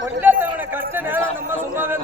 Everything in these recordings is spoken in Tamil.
கொண்டத்தவனை கட்ட நேரம் நம்ம சும்மாவே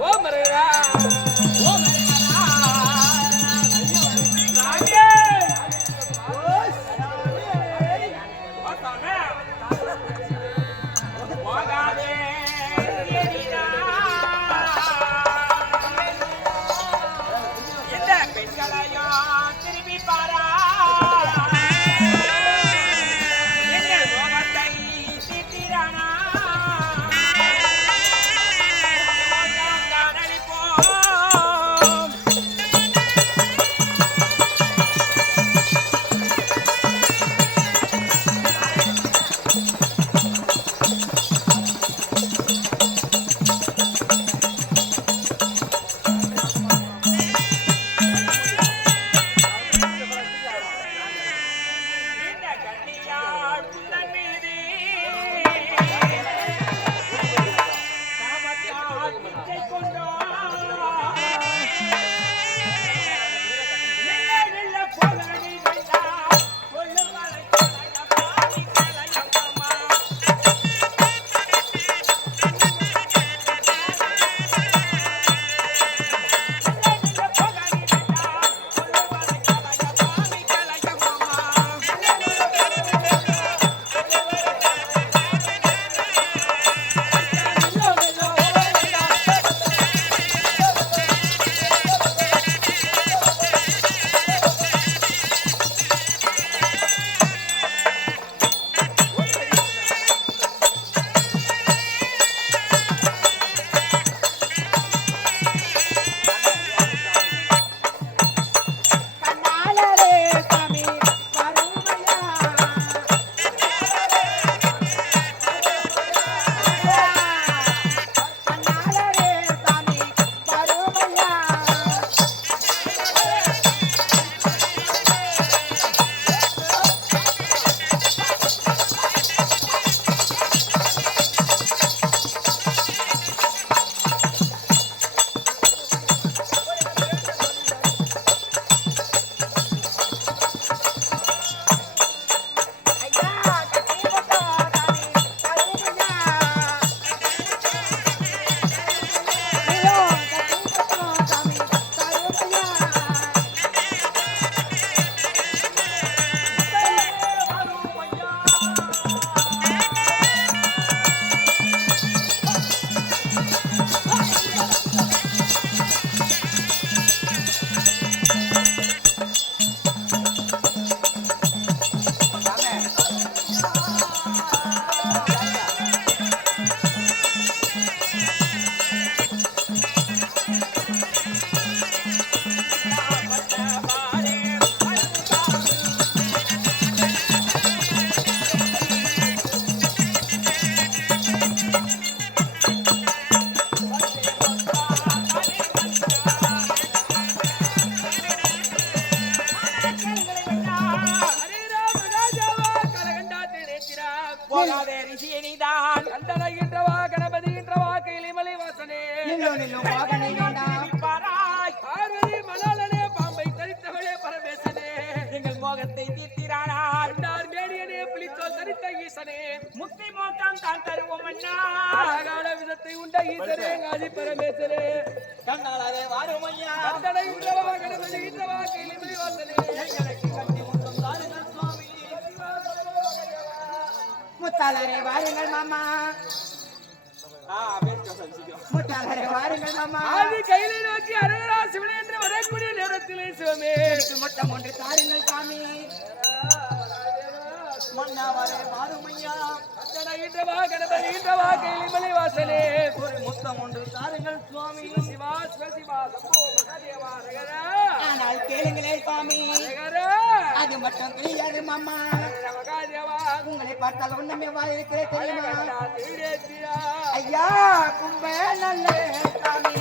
ஓ மரேரா முக்தி மோட்சம் தான் தருவோம் அண்ணா. விதத்தை உண்ட ஈசரே காதி பரமேஸ்வரே கண்ணாலே வாரும் ஐயா. கந்தனை இன்றவா கணபதி இன்றவா கைலிமலி வாசனே எங்களுக்கு கட்டி முத்தம் தாருங்கள் சுவாமி. முத்தாளரே வாருங்கள் மாமா. முத்தாளரே வாருங்கள் மாமா. ஆதி கையிலை நோக்கி அரகரா சிவனே என்று வரக்கூடிய நேரத்திலே சிவமே முட்டம் ஒன்று தாருங்கள் சாமி. மன்னாவரே வாருமையா. ஈன்றவா கணபதி ஈன்றவா கைலிமலை வாசலே ஒரு முத்தம் ஒன்று தாருங்கள் சுவாமி. சிவா சிவசிவா சம்போ மகாதேவா ரகரா. ஆனால் கேளுங்களே சுவாமி, ரகரா அது மட்டும் தெரியாது மாமா. மகாதேவா உங்களை பார்த்தால் ஒண்ணுமே இருக்கிறே தெரியுமா? தீரேத்திரா ஐயா கும்ப நல்ல சாமி.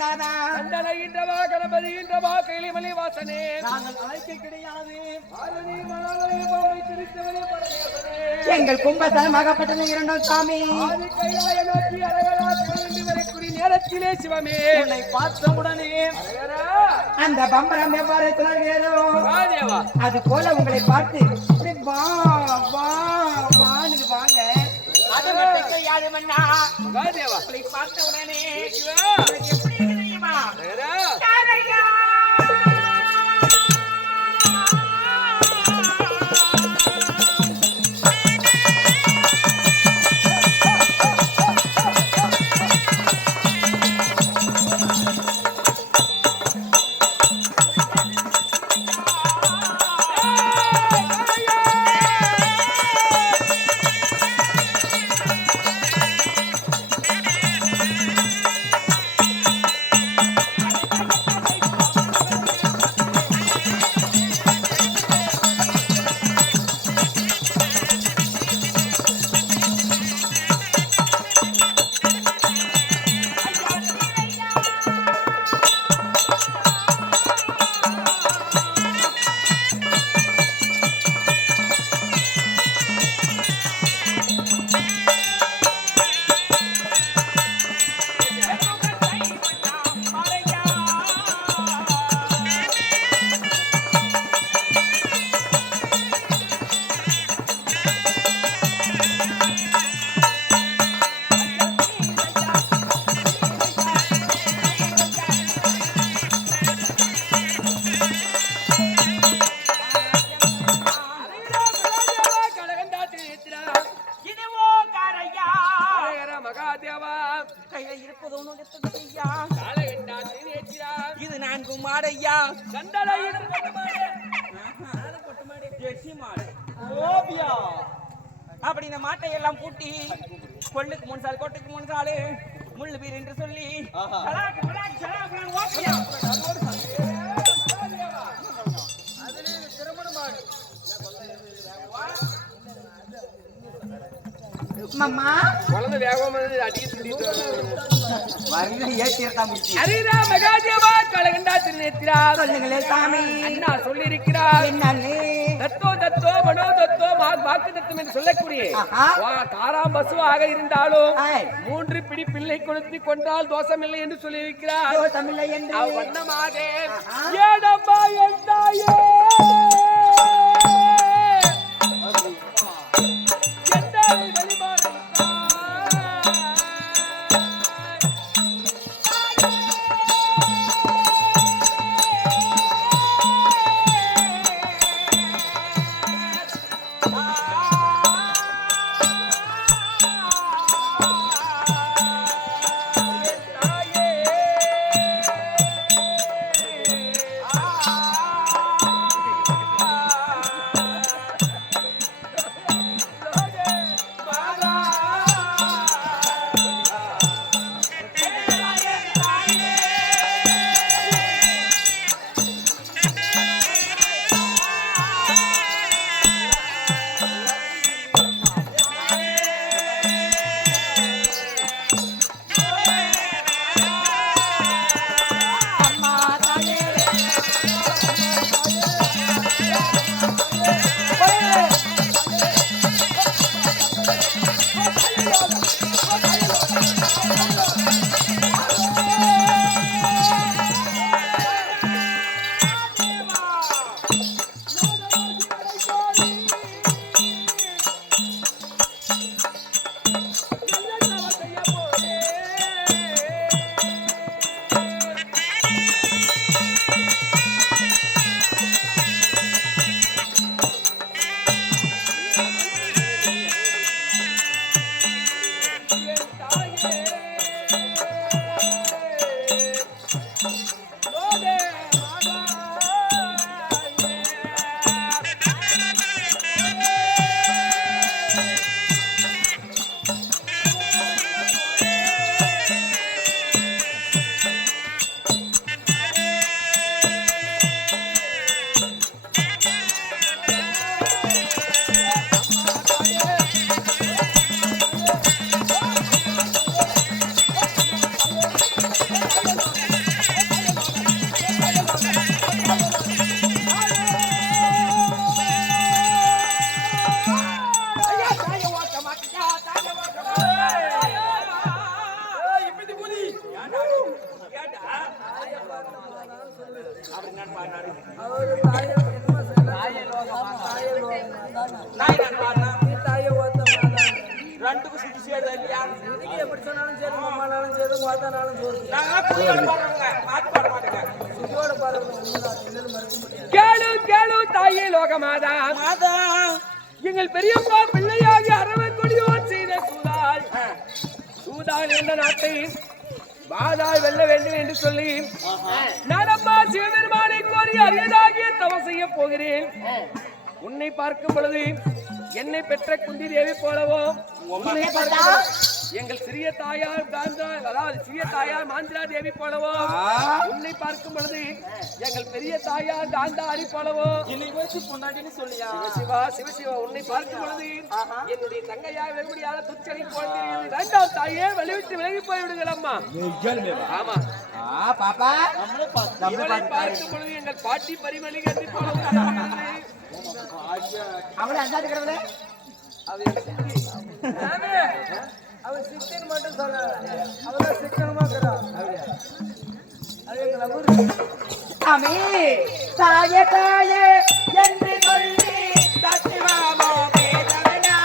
நாதா கண்டனைகின்றவா கணபதிகின்றவா கைலிமலை வாசனே நாங்கள் அழைக்க கிடையாது. ஆரணி மணாலய பொம்மை திருத்தவனே பரமேசனே எங்கள் கும்பசனமாகப்பட்டது இரண்டும் சாமி. ஆதி கைலாய நோக்கி அரகரா சிவனென்று வரக்கூடிய நேரத்திலே சிவமே உன்னை பார்த்தவுடனே அரகரா அந்த பம்பரம் எவ்வாறு துணர்கிறதோ வாதேவா அது போல உங்களை பார்த்து இப்படி வா வா வான்னு வாங்க. அது மட்டும் கிடையாது மன்னா. வாதேவா உங்களை பார்த்தவுடனே சிவா உங்களுக்கு எப்படி இருக்கு தெரியுமா? அரகரா தாரையா! இது நான் குமாரையா அப்படி இந்த மாட்டை எல்லாம் பூட்டி கொள்ளுக்கு முன்சால் கோட்டுக்கு முன்சாலு முள்ளு பீர் என்று சொல்லி மாமா குழந்தை வேகமா அடிக்க அரிதா மகாதேவா கலகண்டா திருநேத்திரா சொல்லுங்களே சாமி. அண்ணா சொல்லியிருக்கிறார் என்னன்னு தத்தோ தத்தோ மனோ தத்தோ வாக்கு தத்துவம் என்று சொல்லக்கூடிய தாராம் பசுவாக இருந்தாலும் ஆய். 3 பிடி பிள்ளை கொளுத்தி கொண்டால் தோஷமில்லை என்று சொல்லியிருக்கிறார். தோஷமில்லை என்று வண்ணமாக ஏடம்மா என் தாயே எந்தாய் வழிபாடு நாய் நான் பாருனா நீ தாயை ஓத்த மாதா ரெண்டுக்கும் சுத்தி சேருதா இல்லையா? இதுக்கு எப்படி சொன்னாலும் சரி அம்மானாலும் சரி மாதானாலும் சரி நாங்களாம் புரியோட பாடுறவங்க மாத்தி பாட மாட்டேங்க. சுதியோட பாருங்க என்னன்னு மறுக்க முடியாது. கேளு கேளு தாயே லோகமாதா, மாதா எங்கள் பெரியப்பா பிள்ளையாகி அரவ கொடியோர் செய்த சூதாள் சூதாள் என்ற நாட்டை வாதாள் வெல்ல வேண்டும் என்று சொல்லி நடப்பா சிவபெருமானை கோரி அரியதாகிய தவம் செய்ய போகிறேன். உன்னை பார்க்கும் பொழுது என்னை பெற்ற குந்தி தேவி போலவோ, உன்னை பார்க்கும் எங்கள் சிறிய தாயார் அதாவது சிறிய தாயார் மாந்திரா தேவி போலவோ, உன்னை பார்க்கும் பொழுது எங்கள் பெரிய தாயார் காந்தாரி போலவோ, இன்னைக்கு வச்சு பொண்டாட்டின்னு சொல்லியா? சிவசிவா சிவசிவா உன்னை பார்க்கும் பொழுது என்னுடைய தங்கையார் வெகுடியான துச்சனை போல் தெரிகிறது. வேண்டாம் தாயே, வெளிவிட்டு விலகி போய்விடுங்கள் அம்மா. ஆமா பாப்பா இவளை பார்க்கும் பொழுது எங்கள் பாட்டி பரிமளி கட்டி போலவும் அவளை அஞ்சாதுக்கிறவளே அவன் சிக்கன் மட்டும் சொல்ல அவதான் சிக்கனமா சாமி தாயே தாயே என்று சொல்லி தத்துவமோ பேசவேனா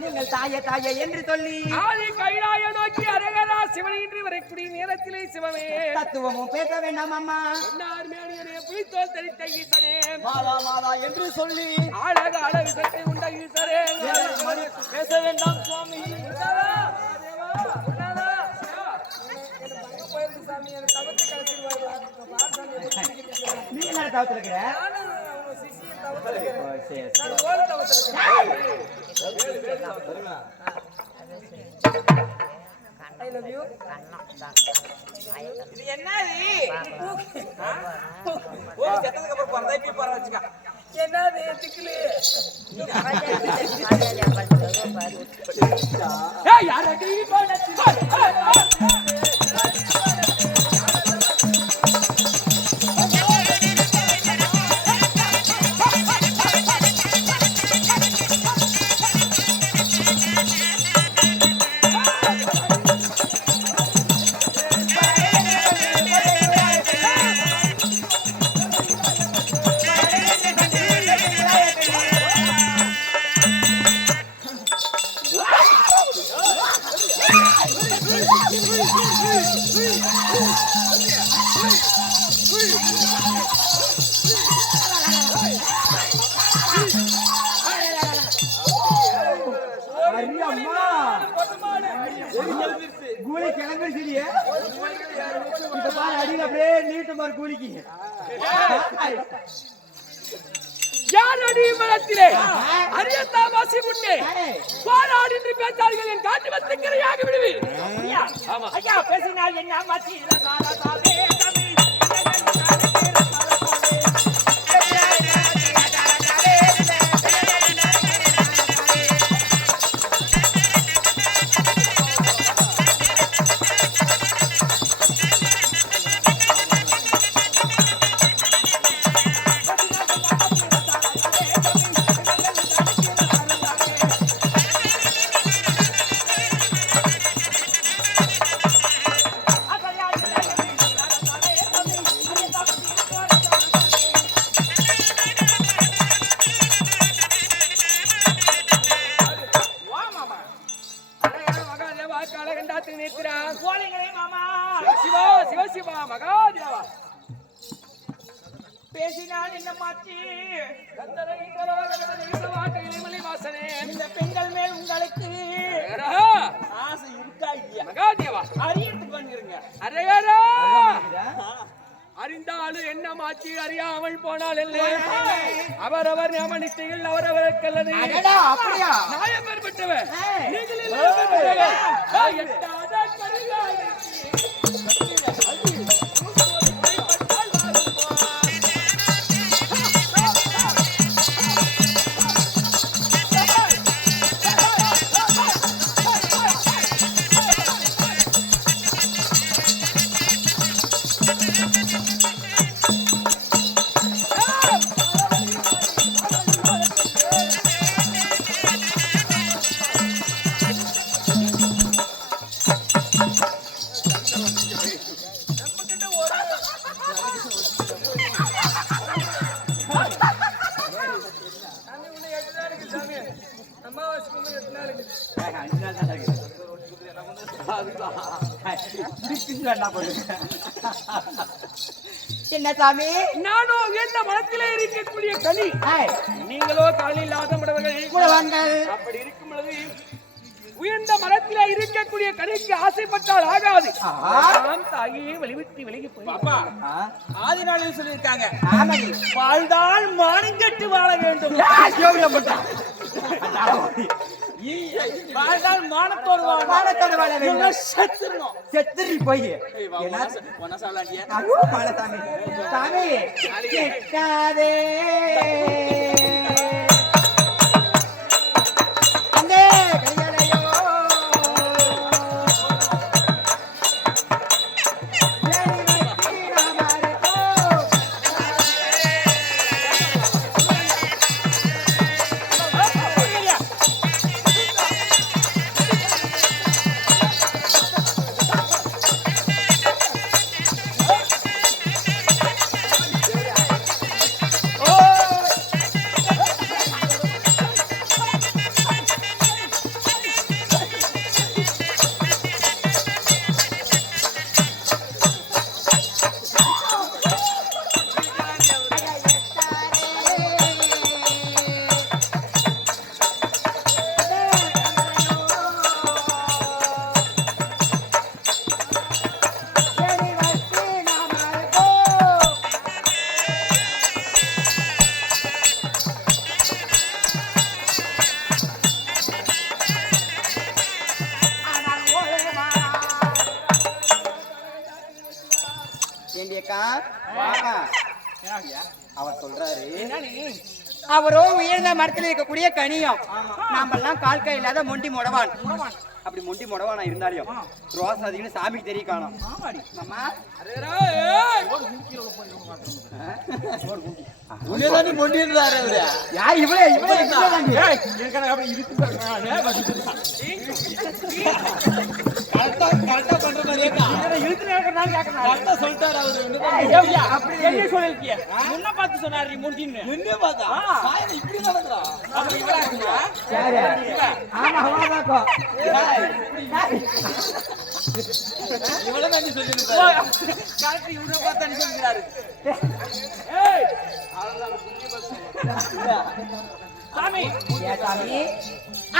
நீங்கள் தாயே தாயே என்று சொல்லி ஆதி கைலாய நோக்கி அரகரா சிவனின்றி வரக்கூடிய நேரத்திலே சிவமே தத்துவமும் பேச வேண்டாம் அம்மா சொன்னார் மேனியனே புலித்தோல் தரித்த ஈசனே மாதா மாதா என்று சொல்லி ஆழக அளவு சக்தி உண்ட ஈசரே பேச வேண்டாம் சுவாமி. நீ என்ன தவத்துல இருக்கிற இது என்னது? ஓ செத்ததுக்கு அப்புறம் போறதா இப்படி போற வச்சுக்க. என்னது திக்கிலி ஏய் யாரடி கோணத்தி கூலி கிளம்பிடுச்சு இப்ப பாரு அடியில் அப்படியே நீட்டு மாதிரி கூலிக்கு யாரடி மரத்திலே அரியத்தாவாசி முன்னே போராடி என்று பேசார்கள் என் காட்டு வத்துக்கிறையாக விடுவீர். ஆமா ஐயா பேசினால் என்ன மத்தியில நாராசாவே தமிழ் பேசினால் என்ன மாற்றி இந்த பெண்கள் மேல் உங்களுக்கு ஆசை இருக்கா இல்லையா? மகாதேவா அறியத்துக்கு வந்துருங்க. அறிந்தாலும் என்ன மாற்றி அறியாமல் போனால் என்ன அவரவர் நியம நிச்சயங்கள் அவரவருக்கல்லது அப்படியா நியாயம் பெறப்பட்டவர் நீங்கள் எல்லாம் பெறப்பட்டவர். எட்டாத கருகாய் என்ன சாமி நானோ உயர்ந்த மனத்திலே இருக்கக்கூடிய கனி நீங்களோ காலில் இல்லாத குலவான்கள். அப்படி இருக்கும் பொழுது உயர்ந்த மரத்திலே இருக்கக்கூடிய கனிக்கு ஆசைப்பட்டால் ஆகாது. தாயே வலிவிட்டு விலகி போய் பாப்பா ஆதி நாளில் சொல்லியிருக்காங்க ஆமாடி வாழ்ந்தால் மானங்கெட்டு வாழ வேண்டும். வாழ்ந்தால் மானத்தோடு மானத்தோடு வாழ வேண்டும். செத்துறணும். செத்துறி போய் ஒன்னா சாப்பிடாட்டியா ஐயோ பால சாமி சாமி கேட்காதே அந்தே கையலையோ அவர் சொல்றாரு அவரோ உயர்ந்த மரத்தில் இருக்கக்கூடிய கனியம் நாமெல்லாம் கால் கை இல்லாத மொண்டி முடவான் அப்படி மொண்டி முடவானா இருந்தாலும் ரோசாதின்னு சாமிக்கு தெரிய காணும்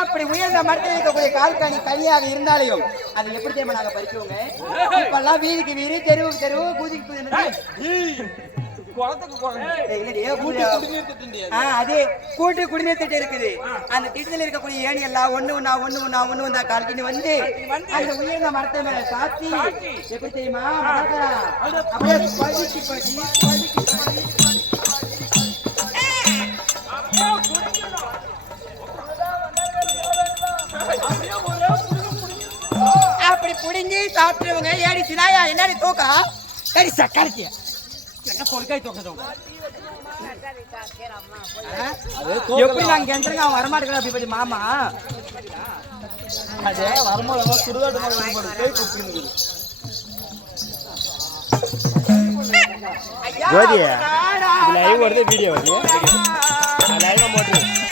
அப்படி உயர்ந்த மரத்தில் இருக்கக்கூடிய கால்கனி கனியாக இருந்தாலையும் அது எப்படி தெரியுமா நாங்க பறிக்குவோங்க இப்பெல்லாம் வீதிக்கு வீதி தெருவுக்கு தெருவு பூஜைக்கு அதே கூட்டு குடிநீர் திட்டம் இருக்குது அந்த திட்டத்தில் இருக்கக்கூடிய ஏணி எல்லாம் ஒண்ணு கால்கிட்டு வந்து அந்த உயர்ந்த மரத்தை மேல சாத்தி எப்படி தெரியுமா அப்படியே பழுக்கி அப்படி புடிஞ்சு சாப்பிட்டுருவங்க ஏடி சினாயா என்னடி தூக்கா கறி சக்கரைக்கு என்ன கொள்கை தூக்க எப்படி நாங்க எந்திரங்க அவன் வரமாட்டேங்கிற அப்படி பத்தி மாமா அதே வரமாட்டா சுடுகாட்டு ஜோதி லைவ் வருது வீடியோ வருது லைவ் போட்டு